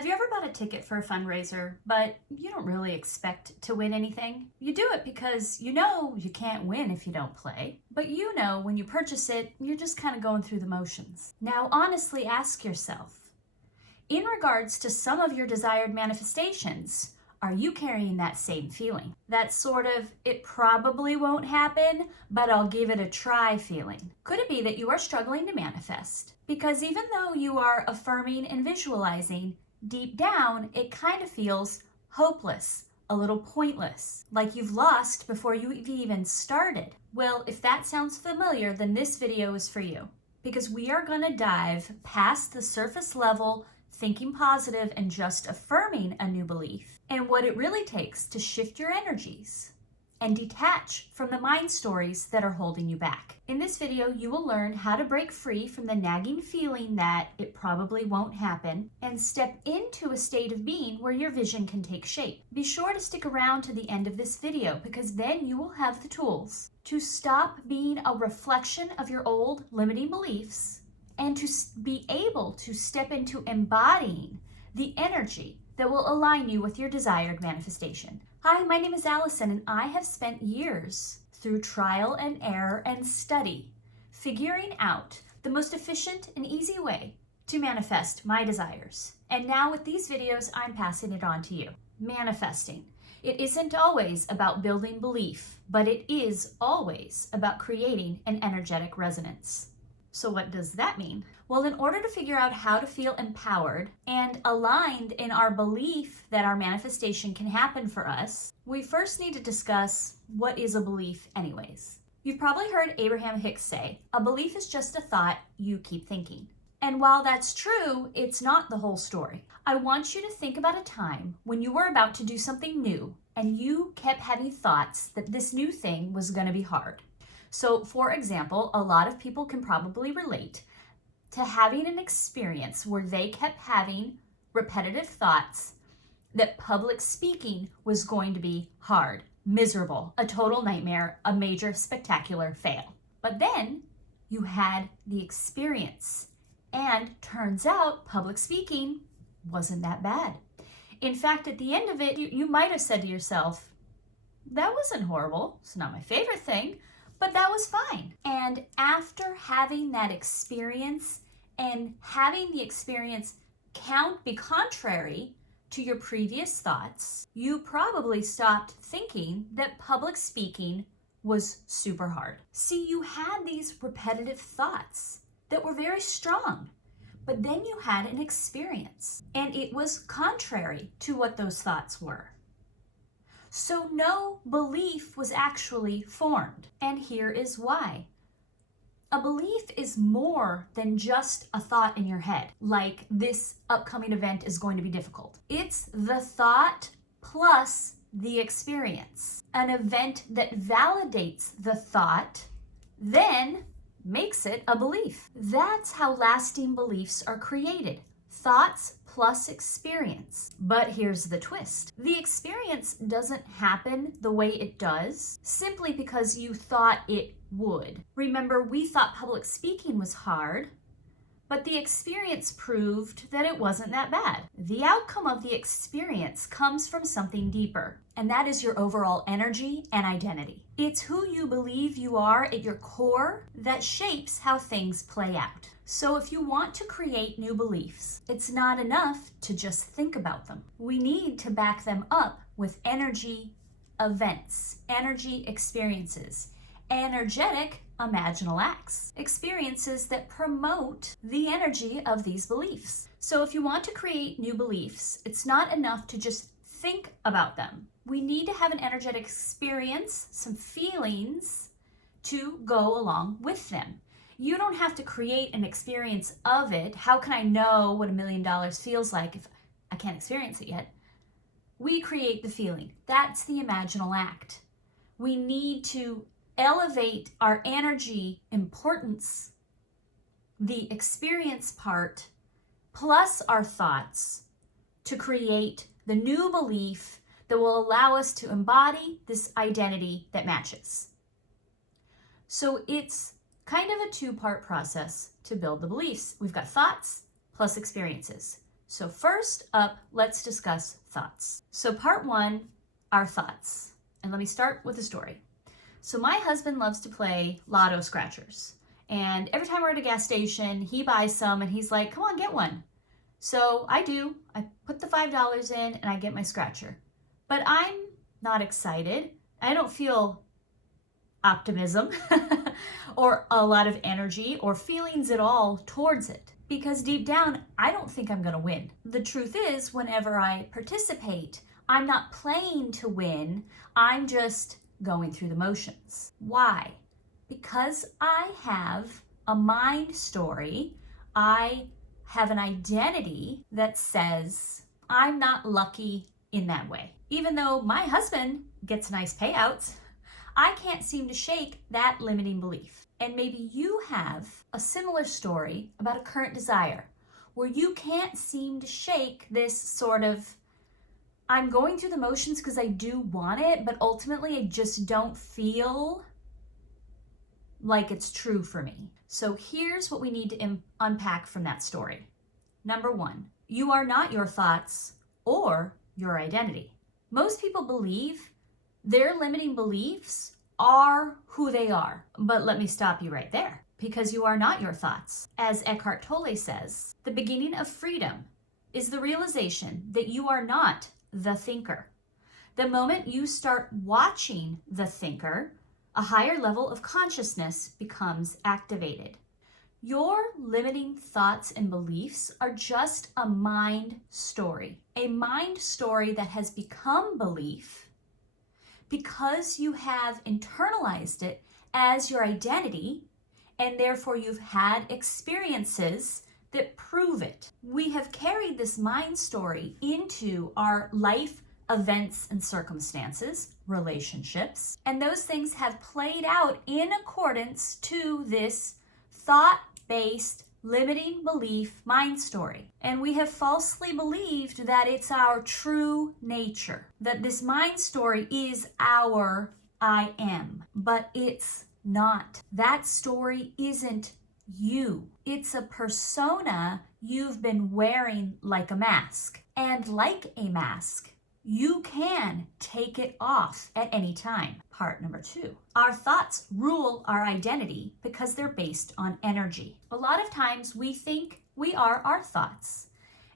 Have you ever bought a ticket for a fundraiser, but you don't really expect to win anything? You do it because you know you can't win if you don't play, but you know when you purchase it, you're just kind of going through the motions. Now, honestly ask yourself, in regards to some of your desired manifestations, are you carrying that same feeling? That sort of, it probably won't happen, but I'll give it a try feeling. Could it be that you are struggling to manifest? Because even though you are affirming and visualizing, deep down, it kind of feels hopeless, a little pointless, like you've lost before you've even started. Well, if that sounds familiar, then this video is for you, because we are going to dive past the surface level thinking positive and just affirming a new belief, and what it really takes to shift your energies and detach from the mind stories that are holding you back. In this video, you will learn how to break free from the nagging feeling that it probably won't happen and step into a state of being where your vision can take shape. Be sure to stick around to the end of this video, because then you will have the tools to stop being a reflection of your old limiting beliefs and to be able to step into embodying the energy that will align you with your desired manifestation. Hi, my name is Allison, and I have spent years through trial and error and study figuring out the most efficient and easy way to manifest my desires. And now with these videos, I'm passing it on to you. Manifesting. It isn't always about building belief, but it is always about creating an energetic resonance. So what does that mean? Well, in order to figure out how to feel empowered and aligned in our belief that our manifestation can happen for us, we first need to discuss what is a belief anyways. You've probably heard Abraham Hicks say, a belief is just a thought you keep thinking. And while that's true, it's not the whole story. I want you to think about a time when you were about to do something new and you kept having thoughts that this new thing was going to be hard. So, for example, a lot of people can probably relate to having an experience where they kept having repetitive thoughts that public speaking was going to be hard, miserable, a total nightmare, a major spectacular fail. But then you had the experience, and turns out public speaking wasn't that bad. In fact, at the end of it, you might have said to yourself, that wasn't horrible. It's not my favorite thing, but that was fine. And after having that experience and having the experience be contrary to your previous thoughts, you probably stopped thinking that public speaking was super hard. See, you had these repetitive thoughts that were very strong, but then you had an experience and it was contrary to what those thoughts were. So no belief was actually formed. And here is why. A belief is more than just a thought in your head, like this upcoming event is going to be difficult. It's the thought plus the experience. An event that validates the thought then makes it a belief. That's how lasting beliefs are created. Thoughts plus experience. But here's the twist. The experience doesn't happen the way it does simply because you thought it would. Remember, we thought public speaking was hard, but the experience proved that it wasn't that bad. The outcome of the experience comes from something deeper, and that is your overall energy and identity. It's who you believe you are at your core that shapes how things play out. So if you want to create new beliefs, it's not enough to just think about them. We need to back them up with energy events, energy experiences, energetic imaginal acts, experiences that promote the energy of these beliefs. So if you want to create new beliefs, it's not enough to just think about them. We need to have an energetic experience, some feelings to go along with them. You don't have to create an experience of it. How can I know what $1 million feels like if I can't experience it yet? We create the feeling. That's the imaginal act. We need to elevate our energy importance, the experience part, plus our thoughts to create the new belief that will allow us to embody this identity that matches. So it's kind of a two-part process to build the beliefs. We've got thoughts plus experiences. So first up, let's discuss thoughts. So part one, our thoughts. And let me start with a story. So my husband loves to play lotto scratchers. And every time we're at a gas station, he buys some and he's like, come on, get one. So I do. I put the $5 in and I get my scratcher. But I'm not excited. I don't feel optimism or a lot of energy or feelings at all towards it. Because deep down, I don't think I'm going to win. The truth is, whenever I participate, I'm not playing to win. I'm just going through the motions. Why? Because I have a mind story. I have an identity that says I'm not lucky in that way. Even though my husband gets nice payouts, I can't seem to shake that limiting belief. And maybe you have a similar story about a current desire where you can't seem to shake this sort of, I'm going through the motions because I do want it, but ultimately I just don't feel like it's true for me. So here's what we need to unpack from that story. Number one, you are not your thoughts or your identity. Most people believe their limiting beliefs are who they are. But let me stop you right there, because you are not your thoughts. As Eckhart Tolle says, the beginning of freedom is the realization that you are not the thinker. The moment you start watching the thinker, a higher level of consciousness becomes activated. Your limiting thoughts and beliefs are just a mind story that has become belief because you have internalized it as your identity, and therefore you've had experiences that prove it. We have carried this mind story into our life events and circumstances, relationships, and those things have played out in accordance to this thought-based limiting belief mind story. And we have falsely believed that it's our true nature, that this mind story is our I am, but it's not. That story isn't you. It's a persona you've been wearing like a mask. And like a mask, you can take it off at any time. Part number two, our thoughts rule our identity because they're based on energy. A lot of times we think we are our thoughts.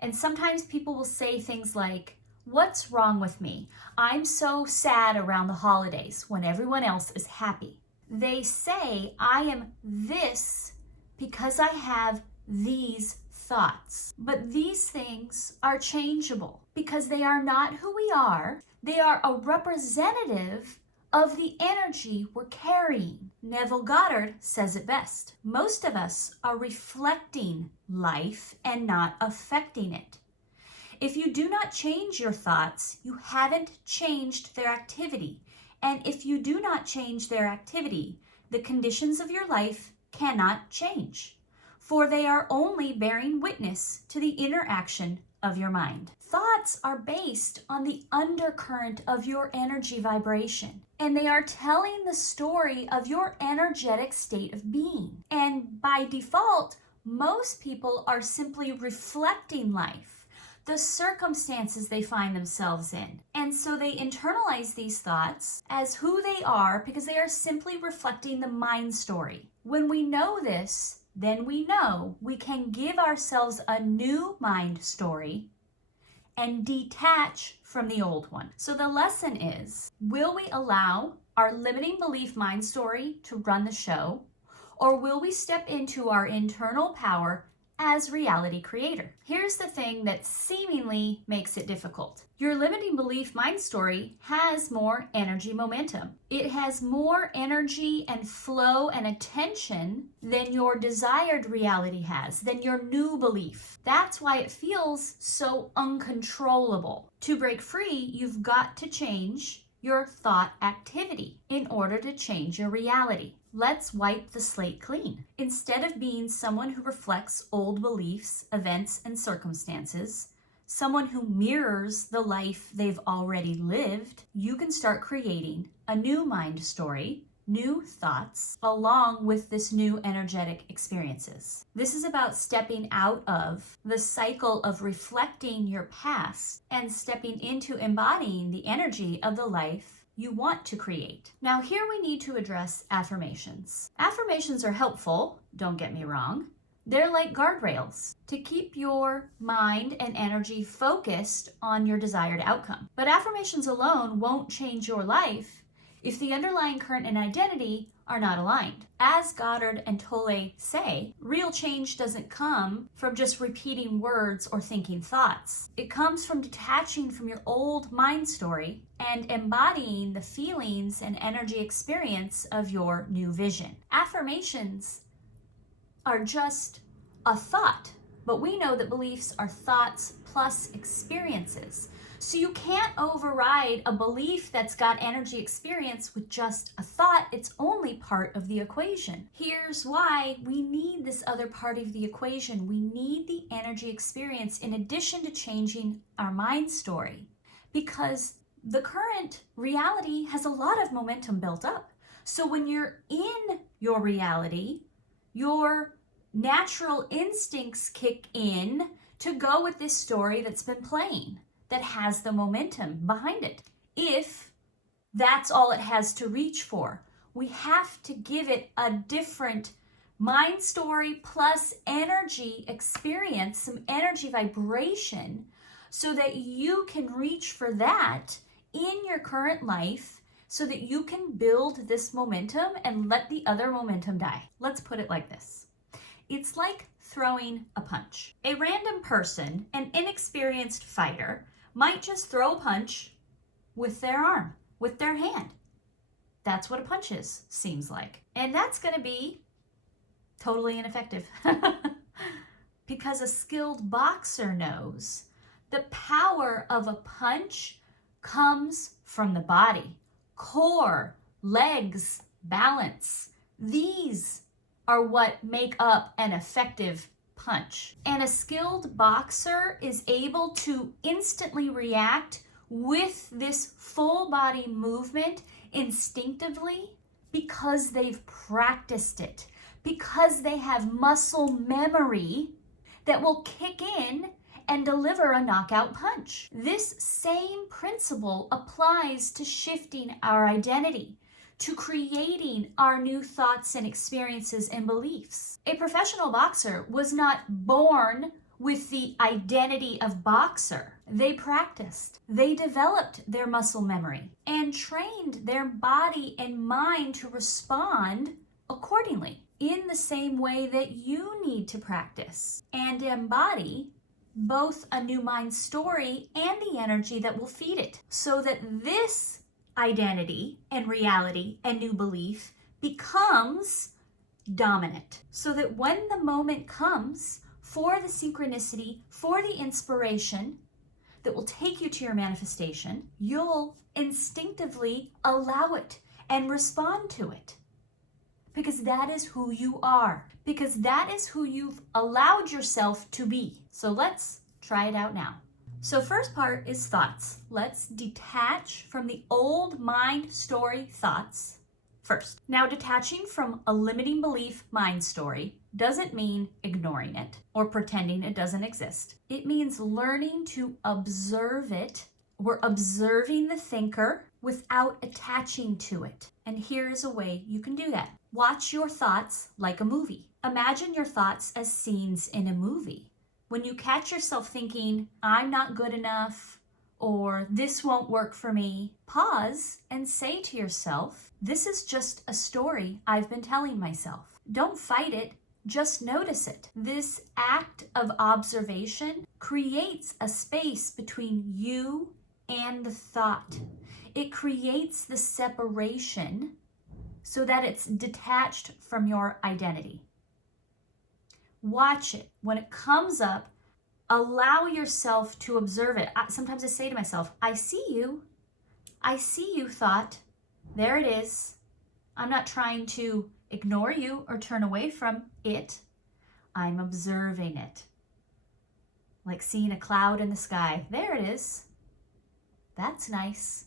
And sometimes people will say things like, what's wrong with me? I'm so sad around the holidays when everyone else is happy. They say I am this because I have these thoughts. But these things are changeable because they are not who we are. They are a representative of the energy we're carrying. Neville Goddard says it best. Most of us are reflecting life and not affecting it. If you do not change your thoughts, you haven't changed their activity. And if you do not change their activity, the conditions of your life cannot change, for they are only bearing witness to the interaction of your mind. Thoughts are based on the undercurrent of your energy vibration, and they are telling the story of your energetic state of being. And by default, most people are simply reflecting life, the circumstances they find themselves in. And so they internalize these thoughts as who they are because they are simply reflecting the mind story. When we know this, then we know we can give ourselves a new mind story and detach from the old one. So the lesson is, will we allow our limiting belief mind story to run the show, or will we step into our internal power as reality creator? Here's the thing that seemingly makes it difficult. Your limiting belief mind story has more energy momentum. It has more energy and flow and attention than your desired reality has, than your new belief. That's why it feels so uncontrollable. To break free, you've got to change your thought activity in order to change your reality. Let's wipe the slate clean. Instead of being someone who reflects old beliefs, events, and circumstances, someone who mirrors the life they've already lived, you can start creating a new mind story new thoughts along with this new energetic experiences. This is about stepping out of the cycle of reflecting your past and stepping into embodying the energy of the life you want to create. Now, here we need to address affirmations. Affirmations are helpful, don't get me wrong. They're like guardrails to keep your mind and energy focused on your desired outcome. But affirmations alone won't change your life if the underlying current and identity are not aligned. As Goddard and Tolle say, real change doesn't come from just repeating words or thinking thoughts. It comes from detaching from your old mind story and embodying the feelings and energy experience of your new vision. Affirmations are just a thought, but we know that beliefs are thoughts plus experiences. So you can't override a belief that's got energy experience with just a thought. It's only part of the equation. Here's why we need this other part of the equation. We need the energy experience in addition to changing our mind story, because the current reality has a lot of momentum built up. So when you're in your reality, your natural instincts kick in to go with this story that's been playing, that has the momentum behind it. If that's all it has to reach for, we have to give it a different mind story plus energy experience, some energy vibration, so that you can reach for that in your current life, so that you can build this momentum and let the other momentum die. Let's put it like this. It's like throwing a punch. A random person, an inexperienced fighter, might just throw a punch with their arm, with their hand. That's what a punch is, seems like. And that's going to be totally ineffective. Because a skilled boxer knows the power of a punch comes from the body. Core, legs, balance. These are what make up an effective punch. And a skilled boxer is able to instantly react with this full body movement instinctively because they've practiced it, because they have muscle memory that will kick in and deliver a knockout punch. This same principle applies to shifting our identity, to creating our new thoughts and experiences and beliefs. A professional boxer was not born with the identity of boxer. They practiced, they developed their muscle memory, and trained their body and mind to respond accordingly, in the same way that you need to practice and embody both a new mind story and the energy that will feed it, so that this identity and reality and new belief becomes dominant, so that when the moment comes for the synchronicity, for the inspiration that will take you to your manifestation, you'll instinctively allow it and respond to it, because that is who you are, because that is who you've allowed yourself to be. So let's try it out now. So first part is thoughts. Let's detach from the old mind story thoughts first. Now, detaching from a limiting belief mind story doesn't mean ignoring it or pretending it doesn't exist. It means learning to observe it. We're observing the thinker without attaching to it. And here's a way you can do that. Watch your thoughts like a movie. Imagine your thoughts as scenes in a movie. When you catch yourself thinking, I'm not good enough, or this won't work for me, pause and say to yourself, this is just a story I've been telling myself. Don't fight it, just notice it. This act of observation creates a space between you and the thought. It creates the separation so that it's detached from your identity. Watch it. When it comes up, allow yourself to observe it. Sometimes I say to myself, I see you. I see you, thought. There it is. I'm not trying to ignore you or turn away from it. I'm observing it. Like seeing a cloud in the sky. There it is. That's nice.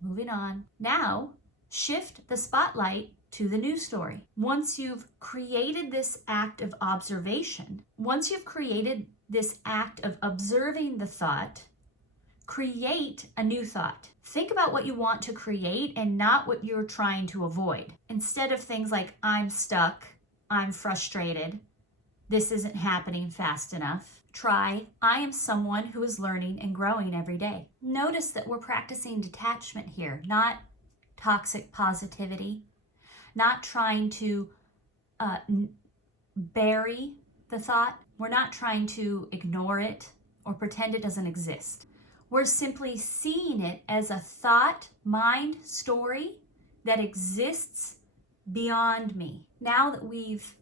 Moving on. Now, shift the spotlight to the news story. Once you've created this act of observation, once you've created this act of observing the thought, create a new thought. Think about what you want to create and not what you're trying to avoid. Instead of things like, I'm stuck, I'm frustrated, this isn't happening fast enough, try, I am someone who is learning and growing every day. Notice that we're practicing detachment here, not toxic positivity, not trying to bury the thought. We're not trying to ignore it or pretend it doesn't exist. We're simply seeing it as a thought, mind, story that exists beyond me. Now that we've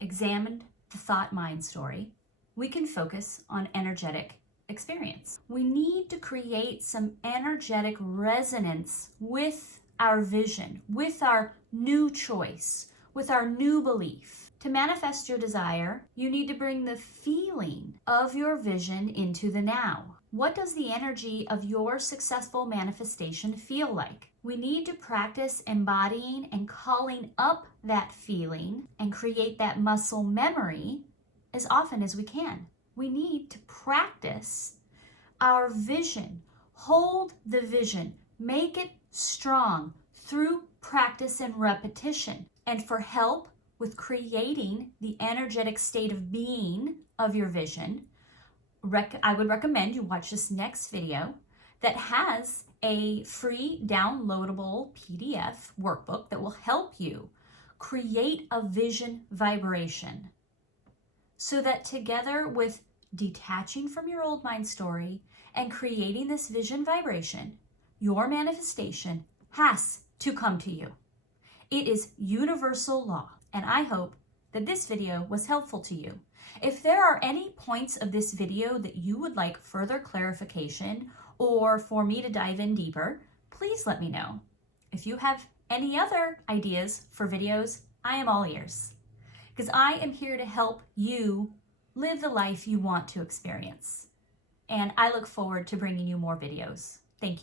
examined the thought, mind story, we can focus on energetic experience. We need to create some energetic resonance with our vision, with our new choice, with our new belief. To manifest your desire, you need to bring the feeling of your vision into the now. What does the energy of your successful manifestation feel like? We need to practice embodying and calling up that feeling and create that muscle memory as often as we can. We need to practice our vision. Hold the vision. Make it strong through practice and repetition. And for help with creating the energetic state of being of your vision, I would recommend you watch this next video that has a free downloadable PDF workbook that will help you create a vision vibration, so that together with detaching from your old mind story and creating this vision vibration, your manifestation has to come to you. It is universal law, and I hope that this video was helpful to you. If there are any points of this video that you would like further clarification or for me to dive in deeper, please let me know. If you have any other ideas for videos, I am all ears, because I am here to help you live the life you want to experience. And I look forward to bringing you more videos. Thank you.